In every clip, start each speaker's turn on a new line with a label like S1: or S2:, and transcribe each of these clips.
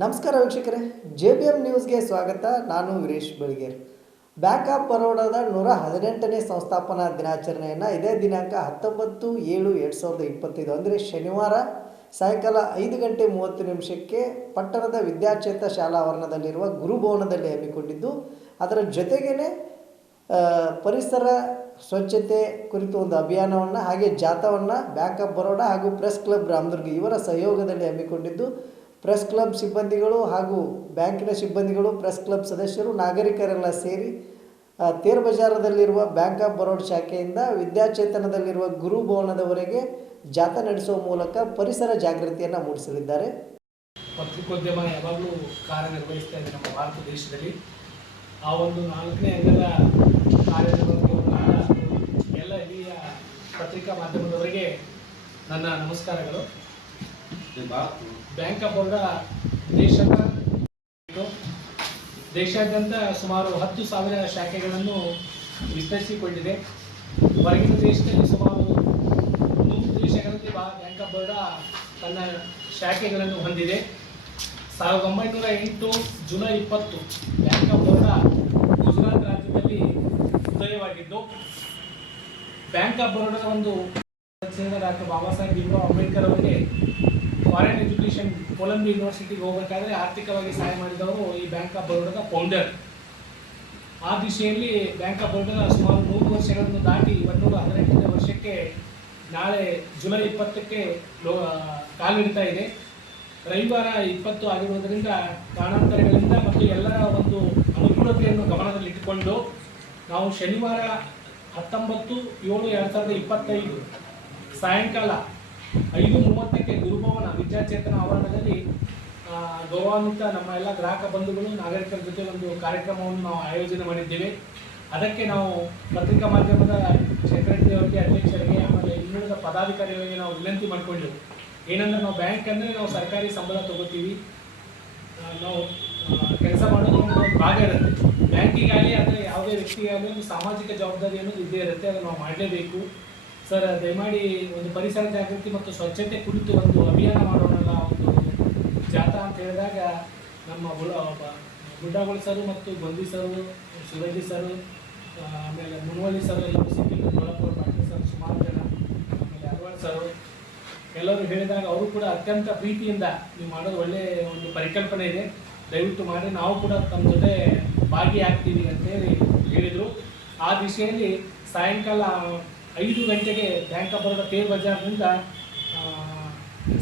S1: ನಮಸ್ಕಾರ ವೀಕ್ಷಕರೇ J B M ನ್ಯೂಸ್ಗೆ ಸ್ವಾಗತ. ನಾನು ವೀರೇಶ್ ಬೆಳಗೇರ್. ಬ್ಯಾಂಕ್ ಆಫ್ ಬರೋಡಾದ ನೂರ ಹದಿನೆಂಟನೇ ಸಂಸ್ಥಾಪನಾ ದಿನಾಚರಣೆಯನ್ನು ಇದೇ ದಿನಾಂಕ ಹತ್ತೊಂಬತ್ತು ಏಳು ಎರಡು ಸಾವಿರದ ಇಪ್ಪತ್ತೈದು, ಅಂದರೆ ಶನಿವಾರ ಸಾಯಂಕಾಲ ಐದು ಗಂಟೆ ಮೂವತ್ತು ನಿಮಿಷಕ್ಕೆ ಪಟ್ಟಣದ ವಿದ್ಯಾಚೇತ ಶಾಲಾ ಆವರಣದಲ್ಲಿರುವ ಗುರುಭವನದಲ್ಲಿ ಹಮ್ಮಿಕೊಂಡಿದ್ದು, ಅದರ ಜೊತೆಗೇ ಪರಿಸರ ಸ್ವಚ್ಛತೆ ಕುರಿತು ಒಂದು ಅಭಿಯಾನವನ್ನು ಹಾಗೆ ಜಾಥಾವನ್ನು ಬ್ಯಾಂಕ್ ಆಫ್ ಬರೋಡಾ ಹಾಗೂ ಪ್ರೆಸ್ ಕ್ಲಬ್ ರಾಮದುರ್ಗ ಇವರ ಸಹಯೋಗದಲ್ಲಿ ಹಮ್ಮಿಕೊಂಡಿದ್ದು ಪ್ರೆಸ್ ಕ್ಲಬ್ ಸಿಬ್ಬಂದಿಗಳು ಹಾಗೂ ಬ್ಯಾಂಕಿನ ಸಿಬ್ಬಂದಿಗಳು, ಪ್ರೆಸ್ ಕ್ಲಬ್ ಸದಸ್ಯರು, ನಾಗರಿಕರೆಲ್ಲ ಸೇರಿ ತೇರ್ ಬಜಾರದಲ್ಲಿರುವ ಬ್ಯಾಂಕ್ ಆಫ್ ಬರೋಡ್ ಶಾಖೆಯಿಂದ ವಿದ್ಯಾಚೇತನದಲ್ಲಿರುವ ಗುರು ಭವನದವರೆಗೆ ಜಾಥಾ ನಡೆಸುವ ಮೂಲಕ ಪರಿಸರ ಜಾಗೃತಿಯನ್ನು ಮೂಡಿಸಲಿದ್ದಾರೆ.
S2: ಪತ್ರಿಕೋದ್ಯಮ ಯಾವಾಗಲೂ ಕಾರ್ಯನಿರ್ವಹಿಸ್ತಾ ಇದೆ ನಮ್ಮ ಭಾರತ ದೇಶದಲ್ಲಿ. ಆ ಒಂದು ನಾಲ್ಕನೇ ಅಂಗದ ಕಾರ್ಯನಿರ್ವಹಣೆ ಎಲ್ಲ ಹಿರಿಯ ಪತ್ರಿಕಾ ಮಾಧ್ಯಮದವರಿಗೆ ನನ್ನ ನಮಸ್ಕಾರಗಳು. ಬ್ಯಾಂಕ್ ಆಫ್ ಬರೋಡಾ ದೇಶದ ದೇಶಾದ್ಯಂತ ಸುಮಾರು ಹತ್ತು ಸಾವಿರ ಶಾಖೆಗಳನ್ನು ವಿಸ್ತರಿಸಿಕೊಂಡಿದೆ. ಹೊರಗಿನ ದೇಶದಲ್ಲಿ ಸುಮಾರು ನೂರು ದೇಶಗಳಲ್ಲಿ ಬ್ಯಾಂಕ್ ಆಫ್ ಬರೋಡಾ ತನ್ನ ಶಾಖೆಗಳನ್ನು ಹೊಂದಿದೆ. ಸಾವಿರದ ಒಂಬೈನೂರ ಎಂಟು ಜುಲೈ ಇಪ್ಪತ್ತು ಬ್ಯಾಂಕ್ ಆಫ್ ಬರೋಡಾ ಗುಜರಾತ್ ರಾಜ್ಯದಲ್ಲಿ ಉದಯವಾಗಿದ್ದು, ಬ್ಯಾಂಕ್ ಆಫ್ ಬರೋಡಾದ ಒಂದು ಡಾಕ್ಟರ್ ಬಾಬಾ ಸಾಹೇಬ್ ಭೀಮ್ರಾವ್ ಅಂಬೇಡ್ಕರ್ ಅವರಿಗೆ ಫಾರಿನ್ ಎಜುಕೇಷನ್ ಕೊಲಂಬ್ ಯೂನಿವರ್ಸಿಟಿಗೆ ಹೋಗಬೇಕಾದ್ರೆ ಆರ್ಥಿಕವಾಗಿ ಸಹಾಯ ಮಾಡಿದವರು ಈ ಬ್ಯಾಂಕ್ ಆಫ್ ಬರೋಡದ ಫೌಂಡರ್ ಆ ದಿಶೆಯಲ್ಲಿ ಬ್ಯಾಂಕ್ ಆಫ್ ಬರೋಡದ ಸುಮಾರು ನೂರು ವರ್ಷಗಳನ್ನು ದಾಟಿ ಒಂದೂರ ಹದಿನೆಂಟನೇ ವರ್ಷಕ್ಕೆ ನಾಳೆ ಜುಲೈ ಇಪ್ಪತ್ತಕ್ಕೆ ಲೋ ಕಾಲಿಡ್ತಾ ಇದೆ. ರವಿವಾರ ಇಪ್ಪತ್ತು ಆಗಿರುವುದರಿಂದ ಕಾರಣಾಂತರಗಳಿಂದ ಮತ್ತು ಎಲ್ಲರ ಒಂದು ಅನುಕೂಲತೆಯನ್ನು ಗಮನದಲ್ಲಿಟ್ಟುಕೊಂಡು ನಾವು ಶನಿವಾರ ಹತ್ತೊಂಬತ್ತು ಏಳು ಎರಡು ಸಾವಿರದ ಇಪ್ಪತ್ತೈದು ಸಾಯಂಕಾಲ ಐದು ಮೂವತ್ತಕ್ಕೆ ಗುರುಭವನ ವಿದ್ಯಾಚೇತನ ಆವರಣದಲ್ಲಿ ಗೌರವಾನ್ವಿತ ನಮ್ಮ ಎಲ್ಲ ಗ್ರಾಹಕ ಬಂಧುಗಳು, ನಾಗರಿಕರ ಜೊತೆ ಒಂದು ಕಾರ್ಯಕ್ರಮವನ್ನು ನಾವು ಆಯೋಜನೆ ಮಾಡಿದ್ದೇವೆ. ಅದಕ್ಕೆ ನಾವು ಪತ್ರಿಕಾ ಮಾಧ್ಯಮದ ಸೆಕ್ರೆಟರಿ ಅವರಿಗೆ, ಅಧ್ಯಕ್ಷರಿಗೆ, ಆಮೇಲೆ ಇನ್ನುಳಿದ ಪದಾಧಿಕಾರಿಗಳಿಗೆ ನಾವು ವಿನಂತಿ ಮಾಡಿಕೊಂಡೆವು. ಏನಂದ್ರೆ ನಾವು ಬ್ಯಾಂಕ್ ಅಂದರೆ ನಾವು ಸರ್ಕಾರಿ ಸಂಬಳ ತಗೋತೀವಿ. ನಾವು ಕೆಲಸ ಮಾಡೋದು ಭಾಗ ಇರುತ್ತೆ. ಬ್ಯಾಂಕಿಗಾಗಲಿ ಅಂದರೆ ಯಾವುದೇ ವ್ಯಕ್ತಿಗಾಗಲಿ ಒಂದು ಸಾಮಾಜಿಕ ಜವಾಬ್ದಾರಿ ಅನ್ನೋದು ಇದ್ದೇ ಇರುತ್ತೆ. ಅದನ್ನು ನಾವು ಮಾಡಲೇಬೇಕು. ಸರ್, ದಯಮಾಡಿ ಒಂದು ಪರಿಸರ ಜಾಗೃತಿ ಮತ್ತು ಸ್ವಚ್ಛತೆ ಕುರಿತು ಒಂದು ಅಭಿಯಾನ ಮಾಡೋಣಲ್ಲ ಒಂದು ಜಾಥಾ ಅಂತ ಹೇಳಿದಾಗ ನಮ್ಮ ಬುಡ ಬುಡ್ಡಾಗೋಳ್ ಸರು ಮತ್ತು ಗೊಂದಿ ಸರ್, ಶಿವಜಿ ಸರ್ ಆಮೇಲೆ ಮುನ್ವಳ್ಳಿ ಸರ್ ಎಲ್ಲರೂ ದೊಳಪುರ ಪಾಟೀಲ್ ಸರ್, ಸುಮಾರು ಜನ, ಆಮೇಲೆ ಅರವಾಳ್ ಸರು. ಎಲ್ಲರೂ ಹೇಳಿದಾಗ ಅವರು ಕೂಡ ಅತ್ಯಂತ ಪ್ರೀತಿಯಿಂದ ನೀವು ಮಾಡೋದು ಒಳ್ಳೆಯ ಒಂದು ಪರಿಕಲ್ಪನೆ ಇದೆ. ದಯವಿಟ್ಟು ಮಾಡಿ, ನಾವು ಕೂಡ ತಮ್ಮ ಜೊತೆ ಭಾಗಿಯಾಗ್ತೀವಿ ಅಂತೇಳಿ ಹೇಳಿದರು. ಆ ದಿಶೆಯಲ್ಲಿ ಸಾಯಂಕಾಲ ಐದು ಗಂಟೆಗೆ ಬ್ಯಾಂಕ್ ಆಫ್ ಬರೋಡ ತೇರ್ ಬಜಾರ್ನಿಂದ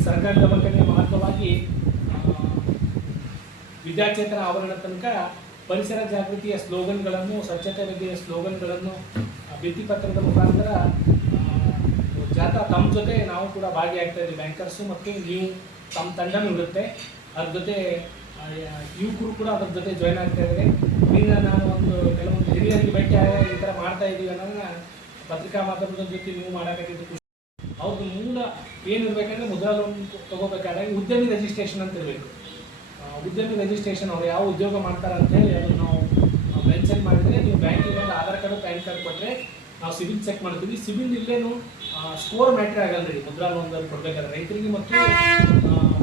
S2: ಸರ್ಕಾರದ ಬಗ್ಗೆ ಮಹತ್ವವಾಗಿ ವಿದ್ಯಾಚೇತನ ಆವರಣ ತನಕ ಪರಿಸರ ಜಾಗೃತಿಯ ಸ್ಲೋಗನ್ಗಳನ್ನು, ಸ್ವಚ್ಛತೆ ಬಗೆಯ ಸ್ಲೋಗನ್ಗಳನ್ನು ಭಿತ್ತಿಪತ್ರದ ಮುಖಾಂತರ ಜಾಥಾ ತಮ್ಮ ಜೊತೆ ನಾವು ಕೂಡ ಭಾಗಿಯಾಗ್ತಾ ಇದ್ದೀವಿ. ಬ್ಯಾಂಕರ್ಸು ಮತ್ತು ನೀವು ತಮ್ಮ ತಂಡನೂ ಇರುತ್ತೆ. ಅದ್ರ ಜೊತೆ ಯುವಕರು ಕೂಡ ಅದ್ರ ಜೊತೆ ಜಾಯ್ನ್ ಆಗ್ತಾ ಇದ್ದಾರೆ. ಇನ್ನು ನಾನು ಒಂದು ಕೆಲವೊಂದು ಹಿರಿಯರಿಗೆ ಭೇಟಿ ಈ ಥರ ಮಾಡ್ತಾ ಇದ್ದೀವಿ ಅನ್ನೋದನ್ನ ಪತ್ರಿಕಾ ಮಾಧ್ಯಮದ ಜೊತೆ ನೀವು ಮಾಡೋಕ್ಕಾಗಿದ್ದು ಖುಷಿ. ಅವ್ರದ್ದು ಮೂಲ ಏನಿರಬೇಕಂದ್ರೆ ಮುದ್ರಾ ಲೋನ್ ತಗೋಬೇಕಾದಾಗ ಉದ್ಯಮಿ ರಿಜಿಸ್ಟ್ರೇಷನ್ ಅಂತ ಇರಬೇಕು. ಉದ್ಯಮಿ ರಿಜಿಸ್ಟ್ರೇಷನ್ ಅವ್ರು ಯಾವ ಉದ್ಯೋಗ ಮಾಡ್ತಾರೆ ಅಂತ ಹೇಳಿ ಅದನ್ನು ನಾವು ಮೆನ್ಷನ್ ಮಾಡಿದರೆ ನೀವು ಬ್ಯಾಂಕಿಗೆ ಒಂದು ಆಧಾರ್ ಕಾರ್ಡು, ಪ್ಯಾನ್ ಕಾರ್ಡ್ ಕೊಟ್ಟರೆ ನಾವು ಸಿಬಿಲ್ ಚೆಕ್ ಮಾಡ್ತೀವಿ. ಸಿಬಿಲ್ ಇಲ್ಲೇನು ಸ್ಕೋರ್ ಮ್ಯಾಟ್ರ್ ಆಗಲ್ಲ ರೀ ಮುದ್ರಾ ಲೋನ್ದಲ್ಲಿ ಕೊಡಬೇಕಾದ್ರೆ ರೈತರಿಗೆ ಮತ್ತು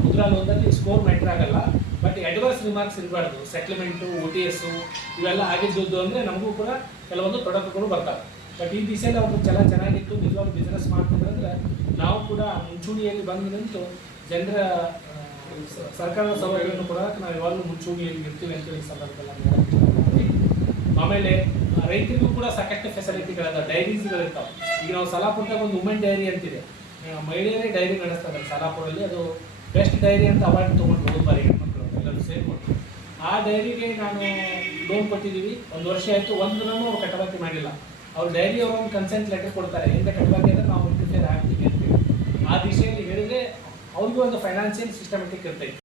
S2: ಮುದ್ರಾ ಲೋನ್ದಲ್ಲಿ ಸ್ಕೋರ್ ಮ್ಯಾಟ್ರ್ ಆಗಲ್ಲ. ಬಟ್ ಅಡ್ವಾನ್ಸ್ ರಿಮಾರ್ಕ್ಸ್ ಇರಬಾರ್ದು. ಸೆಟ್ಲ್ಮೆಂಟು ಒ ಟಿ ಎಸ್ಸು ಇವೆಲ್ಲ ಆಗಿದ್ದು ಅಂದರೆ ನಮಗೂ ಕೂಡ ಕೆಲವೊಂದು ತೊಡಕುಗಳು ಬರ್ತವೆ. ಬಟ್ ಈ ದಿಸೆಯಲ್ಲಿ ಅವ್ರದ್ದು ಛಲ ಚೆನ್ನಾಗಿತ್ತು, ನಿಜವಾಗ್ಲೂ ಬಿಸ್ನೆಸ್ ಮಾಡ್ತಿದ್ರು ಅಂದರೆ ನಾವು ಕೂಡ ಮುಂಚೂಣಿಯಲ್ಲಿ ಬಂದು ನಿಂತು ಜನರ ಸರ್ಕಾರದ ಸೌಲಭ್ಯಗಳನ್ನು ಕೊಡೋಕೆ ನಾವು ಯಾವಾಗಲೂ ಮುಂಚೂಣಿಯಲ್ಲಿ ಇರ್ತೀವಿ ಅಂತ ಈ ಸಂದರ್ಭದಲ್ಲಿ ನಾನು. ಆಮೇಲೆ ರೈತರಿಗೂ ಕೂಡ ಸಾಕಷ್ಟು ಫೆಸಿಲಿಟಿಗಳಿದೆ ಡೈರೀಸ್ಗಳಿರ್ತಾವೆ ಈಗ ನಾವು ಸಲಾಪುರದಾಗ ಒಂದು ವುಮೆನ್ ಡೈರಿ ಅಂತಿದೆ. ಮಹಿಳೆಯರೇ ಡೈರಿ ನಡೆಸ್ತಾರೆ ಸಲಾಪುರದಲ್ಲಿ. ಅದು ಬೆಸ್ಟ್ ಡೈರಿ ಅಂತ ಅವಾರ್ಡ್ ತೊಗೊಂಡು ಬರೀ ಹೆಣ್ಮಕ್ಳು, ಎಲ್ಲರೂ ಸೇರ್ಕೊಂಡು. ಆ ಡೈರಿಗೆ ನಾನು ಲೋನ್ ಕೊಟ್ಟಿದ್ದೀವಿ. ಒಂದು ವರ್ಷ ಆಯಿತು, ಒಂದು ಅವ್ರು ಕಟಾವತಿ ಮಾಡಿಲ್ಲ. ಅವ್ರು ಡೈರಿ ಅವರು ಒಂದು ಕನ್ಸೆಂಟ್ ಲೆಟರ್ ಕೊಡ್ತಾರೆ. ಎಂತ ಕಟ್ಟಬೇಕು ಅಂದರೆ ನಾವು ಇಂಟರ್ಫಿಯರ್ ಆಗ್ತೀವಿ ಅಂತೇಳಿ ಆ ದಿಶೆಯಲ್ಲಿ ಹೇಳಿದ್ರೆ ಅವ್ರಿಗೂ ಒಂದು ಫೈನಾನ್ಷಿಯಲ್ ಸಿಸ್ಟಮೆಟಿಕ್ ಇರ್ತೈತೆ.